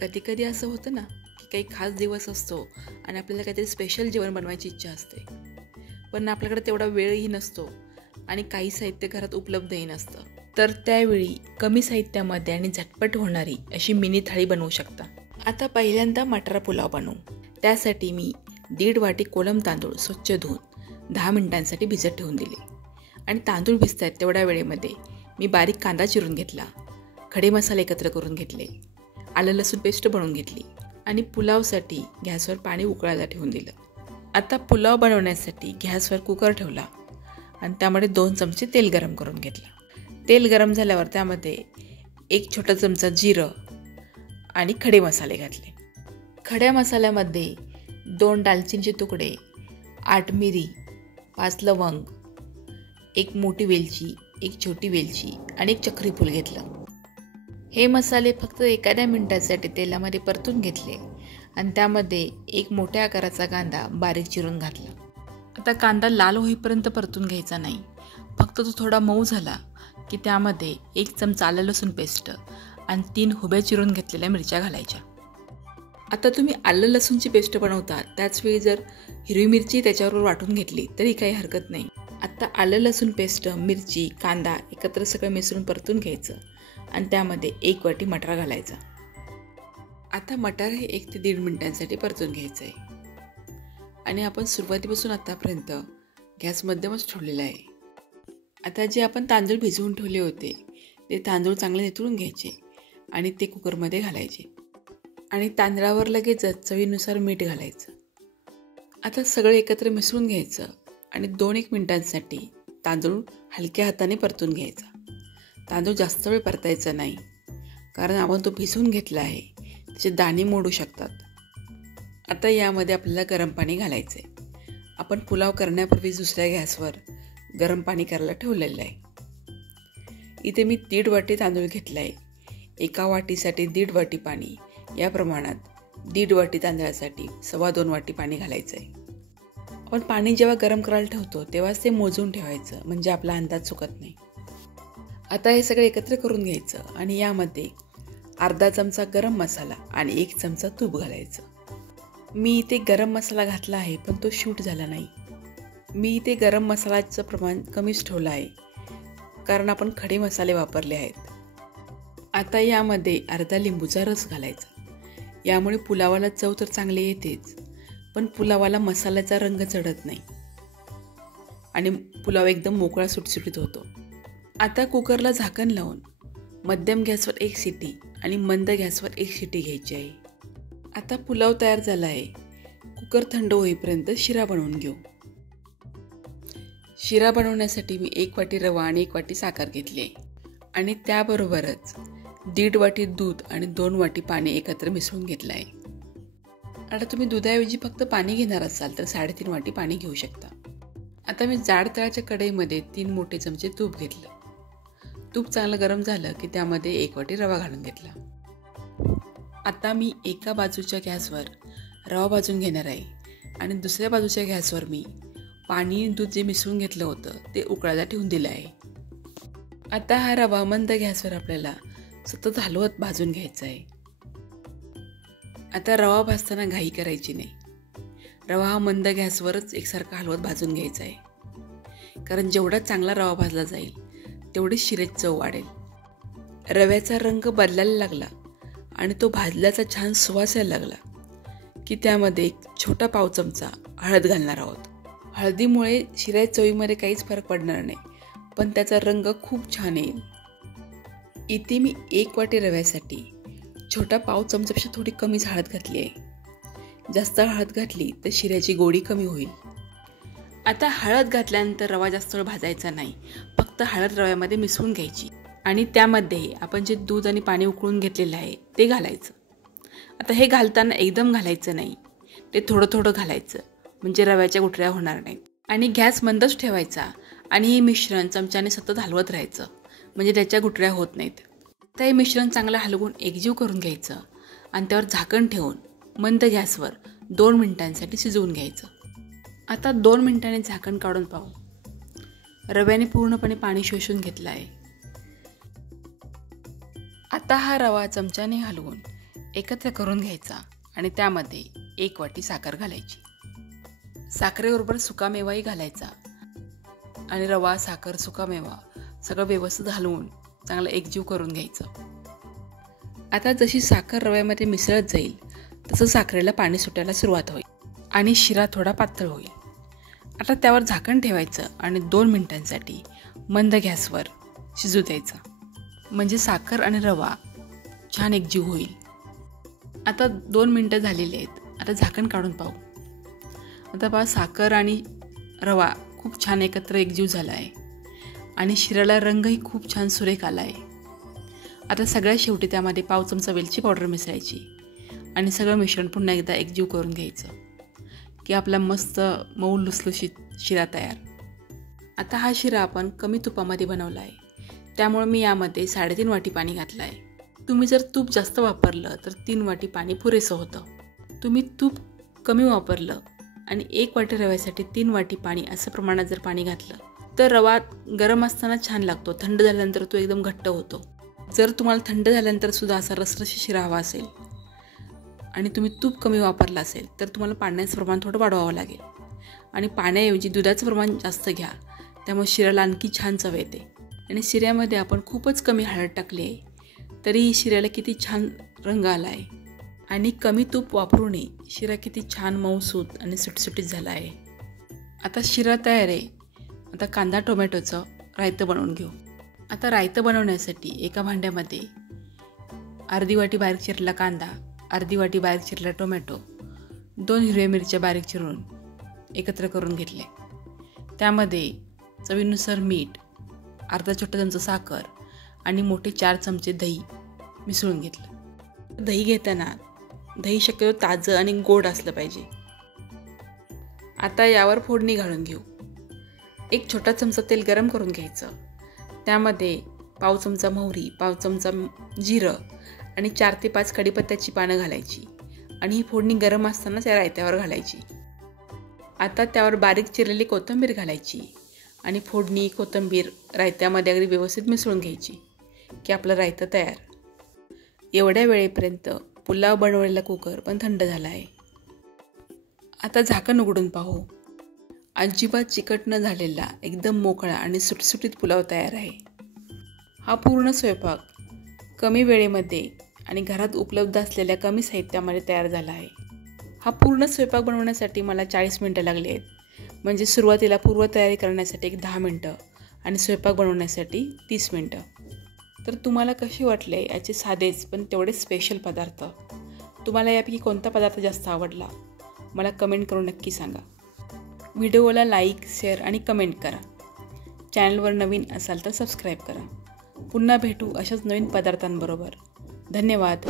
कधीकधी असं होतं ना की काही खास दिवस असतो आणि आपल्याला काहीतरी स्पेशल जेवण बनवायची इच्छा असते, पण आपल्याकडे तेवढा वेळही नसतो आणि काही साहित्य घरात उपलब्धही नसतं. तर त्यावेळी कमी साहित्यामध्ये आणि झटपट होणारी अशी मिनी थाळी बनवू शकता. आता पहिल्यांदा मटार पुलाव बनवू. त्यासाठी मी 1.5 वाटी कोलम तांदूळ स्वच्छ धुवून 10 मिनिटांसाठी भिजत ठेवून दिले. आणि तांदूळ भिजतायत तेवढ्या वेळेमध्ये मी बारीक कांदा चिरून घेतला, खडे मसाले एकत्र करून घेतले, आलं लसूण पेस्ट बनवून घेतली आणि पुलावसाठी गॅसवर पाणी उकळायला ठेवून दिलं. आता पुलाव बनवण्यासाठी गॅसवर कुकर ठेवला आणि त्यामध्ये 2 चमचे तेल गरम करून घेतलं. तेल गरम झाल्यावर त्यामध्ये 1 छोटा चमचा जिरं आणि खडे मसाले घातले. खड्या मसाल्यामध्ये 2 दालचिनीचे तुकडे, 8 मिरी, 5 लवंग, 1 मोठी वेलची, 1 छोटी वेलची आणि 1 चक्री फूल घेतलं. हे मसाले फक्त एखाद्या मिनिटासाठी तेलामध्ये परतून घेतले आणि त्यामध्ये 1 मोठ्या आकाराचा कांदा बारीक चिरून घातला. आता कांदा लाल होईपर्यंत परतून घ्यायचा नाही, फक्त तो थोडा मऊ झाला की त्यामध्ये 1 चमचा आलं लसूण पेस्ट आणि 3 हुब्या चिरून घेतलेल्या मिरच्या घालायच्या. आता तुम्ही आलं लसूणची पेस्ट बनवता त्याचवेळी जर हिरवी मिरची त्याच्यावर वाटून घेतली तरी काही हरकत नाही. आता आलं लसूण पेस्ट, मिरची, कांदा एकत्र सगळं मिसळून परतून घ्यायचं आणि त्यामध्ये 1 वाटी मटार घालायचा. आता मटार हे 1 ते 1.5 मिनिटांसाठी परतून घ्यायचं आहे आणि आपण सुरुवातीपासून आतापर्यंत गॅस मध्यमच ठेवलेला आहे. आता जे आपण तांदूळ भिजवून ठेवले होते ते तांदूळ चांगले नितळून घ्यायचे आणि ते कुकरमध्ये घालायचे आणि तांदळावर लगेचच चवीनुसार मीठ घालायचं. आता सगळं एकत्र मिसळून घ्यायचं आणि 2-1 मिनिटांसाठी तांदूळ हलक्या हाताने परतून घ्यायचा. तांदूळ जास्त वेळ परतायचा नाही, कारण आपण तो भिजवून घेतला आहे, त्याचे दाणे मोडू शकतात. आता यामध्ये आपल्याला गरम पाणी घालायचं आहे. आपण पुलाव करण्यापूर्वी दुसऱ्या गॅसवर गरम पाणी करायला ठेवलेलं आहे. इथे मी 1.5 वाटी तांदूळ घेतला आहे. 1 वाटीसाठी 1.5 वाटी पाणी, या प्रमाणात 1.5 वाटी तांदळासाठी 2.25 वाटी पाणी घालायचं आहे. आपण पाणी जेव्हा गरम करायला ठेवतो तेव्हाच ते मोजून ठेवायचं, म्हणजे आपला अंदाज चुकत नाही. आता हे सगळं एकत्र करून घ्यायचं आणि यामध्ये अर्धा चमचा गरम मसाला आणि 1 चमचा तूप घालायचं. मी इथे गरम मसाला घातला आहे पण तो शूट झाला नाही. मी इथे गरम मसाल्याचं प्रमाण कमीच ठेवलं आहे, कारण आपण खडे मसाले वापरले आहेत. आता यामध्ये अर्धा लिंबूचा रस घालायचा. यामुळे पुलावाला चव तर चांगली येतेच, पण पुलावाला मसाल्याचा रंग चढत नाही आणि पुलाव एकदम मोकळा सुटसुटीत होतो. आता कुकरला झाकण लावून मध्यम गॅसवर 1 शिटी आणि मंद गॅसवर 1 शिटी घ्यायची आहे. आता पुलाव तयार झाला आहे. कुकर थंड होईपर्यंत शिरा बनवून घेऊ. शिरा बनवण्यासाठी मी 1 वाटी रवा आणि 1 वाटी साखर घेतली आहे आणि त्याबरोबरच 1.5 वाटी दूध आणि 2 वाटी पाणी एकत्र मिसळून घेतलं आहे. आता तुम्ही दुधाऐवजी फक्त पाणी घेणार असाल तर 3.5 वाटी पाणी घेऊ शकता. आता मी जाड तळाच्या कढईमध्ये 3 मोठे चमचे तूप घेतलं. तूप चांगलं गरम झालं की त्यामध्ये 1 वाटी रवा घालून घेतला. आता मी एका बाजूच्या गॅसवर रवा भाजून घेणार आहे आणि दुसऱ्या बाजूच्या गॅसवर मी पाणी आणि दूध जे मिसळून घेतलं होतं ते उकळायला ठेवून दिलं आहे. आता हा रवा मंद गॅसवर आपल्याला सतत हलवत भाजून घ्यायचा आहे. आता रवा भाजताना घाई करायची नाही. रवा हा मंद गॅसवरच एकसारखा हलवत भाजून घ्यायचा आहे, कारण जेवढा चांगला रवा भाजला जाईल तेवढी शिऱ्याची चव वाढेल. रव्याचा रंग बदलायला लागला आणि तो भाजल्याचा छान सुवास यायला लागला की त्यामध्ये 1 छोटा पाव चमचा हळद घालणार आहोत. हळदीमुळे शिऱ्याच्या चवीमध्ये काहीच फरक पडणार नाही, पण त्याचा रंग खूप छान येईल. इथे मी 1 वाटी रव्यासाठी छोटा पाव चमचापेक्षा थोडी कमीच हळद घातली आहे. जास्त हळद घातली तर शिऱ्याची गोडी कमी होईल. आता हळद घातल्यानंतर रवा जास्त वेळ भाजायचा नाही, फक्त हळद रव्यामध्ये मिसळून घ्यायची आणि त्यामध्ये आपण जे दूध आणि पाणी उकळून घेतलेलं आहे ते घालायचं. आता हे घालताना एकदम घालायचं नाही, ते थोडं थोडं घालायचं, म्हणजे रव्याच्या गुठळ्या होणार नाहीत. आणि गॅस मंदच ठेवायचा आणि हे मिश्रण चमच्याने सतत हलवत राहायचं, म्हणजे त्याच्या गुठळ्या होत नाहीत. तर हे मिश्रण चांगलं हलवून एकजीव करून घ्यायचं आणि त्यावर झाकण ठेवून मंद गॅसवर 2 मिनिटांसाठी शिजवून घ्यायचं. आता 2 मिनिटांनी झाकण काढून पाहू. रव्याने पूर्णपणे पाणी शोषून घेतलं आहे. आता हा रवा चमच्याने हलवून एकत्र करून घ्यायचा आणि त्यामध्ये 1 वाटी साखर घालायची. साखरेबरोबर सुकामेवाही घालायचा आणि रवा, साखर, सुकामेवा सगळं व्यवस्थित हलवून चांगलं एकजीव करून घ्यायचं. आता जशी साखर रव्यामध्ये मिसळत जाईल तसं साखरेला पाणी सुटायला सुरुवात होईल आणि शिरा थोडा पातळ होईल. आता त्यावर झाकण ठेवायचं आणि 2 मिनिटांसाठी मंद गॅसवर शिजू द्यायचा, म्हणजे साखर आणि रवा छान एकजीव होईल. आता 2 मिनटं झालेली आहेत. आता झाकण काढून पाहू. आता पहा, साखर आणि रवा खूप छान एकत्र एकजीव झाला आहे आणि शिऱ्याला रंगही खूप छान सुरेख आला आहे. आता सगळ्यात शेवटी त्यामध्ये पाव चमचा वेलची पावडर मिसळायची आणि सगळं मिश्रण पुन्हा एकदा एकजीव करून घ्यायचं की आपला मस्त मऊ लुसलुशीत शिरा तयार. आता हा शिरा आपण कमी तुपामध्ये बनवला आहे, त्यामुळे मी यामध्ये 3.5 वाटी पाणी घातलं आहे. तुम्ही जर तूप जास्त वापरलं तर 3 वाटी पाणी पुरेसं होतं. तुम्ही तूप कमी वापरलं आणि 1 वाटी रव्यासाठी 3 वाटी पाणी असं प्रमाणात जर पाणी घातलं तर रवा गरम असताना छान लागतो, थंड झाल्यानंतर तो एकदम घट्ट होतो. जर तुम्हाला थंड झाल्यानंतर सुद्धा असा रसरशी शिरा हवा असेल आणि तुम्ही तूप कमी वापरलं असेल तर तुम्हाला पाण्याचं प्रमाण थोडं वाढवावं लागेल आणि पाण्याऐवजी दुधाचं प्रमाण जास्त घ्या, त्यामुळे शिऱ्याला आणखी छान चव येते. आणि शिऱ्यामध्ये आपण खूपच कमी हळद टाकली आहे तरीही शिऱ्याला किती छान रंग आला आहे आणि कमी तूप वापरूनही शिरा किती छान मऊसूत आणि सुटसुटीत झाला आहे. आता शिरा तयार आहे. आता कांदा टोमॅटोचं रायतं बनवून घेऊ. आता रायतं बनवण्यासाठी एका भांड्यामध्ये अर्धी वाटी बारीक चिरलेला कांदा, अर्धी वाटी बारीक चिरलेला टोमॅटो, 2 हिरव्या मिरच्या बारीक चिरून एकत्र करून घेतले. त्यामध्ये चवीनुसार मीठ, अर्धा छोटा चमचा साखर आणि मोठे 4 चमचे दही मिसळून घेतलं. दही घेताना दही शक्यतो ताजं आणि गोड असलं पाहिजे. आता यावर फोडणी घालून घेऊ. 1 छोटा चमचा तेल गरम करून घ्यायचं. त्यामध्ये पाव चमचा मोहरी, पाव चमचा जिरं आणि 4 ते 5 कढीपत्त्याची पानं घालायची आणि ही फोडणी गरम असताना त्या रायत्यावर घालायची. आता त्यावर बारीक चिरलेली कोथिंबीर घालायची आणि फोडणी कोथिंबीर रायत्यामध्ये अगदी व्यवस्थित मिसळून घ्यायची की आपलं रायतं तयार. एवढ्या वेळेपर्यंत पुलाव बनवलेला कुकर पण थंड झाला आहे. आता झाकण उघडून पाहू. अजिबात चिकट न झालेला एकदम मोकळा आणि सुटसुटीत पुलाव तयार आहे. हा पूर्ण स्वयंपाक कमी वेळेमध्ये आणि घरात उपलब्ध असलेल्या कमी साहित्यामध्ये तयार झाला आहे. हा पूर्ण स्वयंपाक बनवण्यासाठी मला 40 मिनटं लागली आहेत, म्हणजे सुरुवातीला पूर्वतयारी करण्यासाठी एक 10 मिनटं आणि स्वयंपाक बनवण्यासाठी 30 मिनटं. तर तुम्हाला कसे वाटले याचे साधेच पण तेवढे स्पेशल पदार्थ? तुम्हाला यापैकी कोणता पदार्थ जास्त आवडला मला कमेंट करून नक्की सांगा. व्हिडिओला लाईक, शेअर आणि कमेंट करा. चॅनलवर नवीन असाल तर सबस्क्राईब करा. पुन्हा भेटू अशाच नवीन पदार्थांबरोबर. धन्यवाद.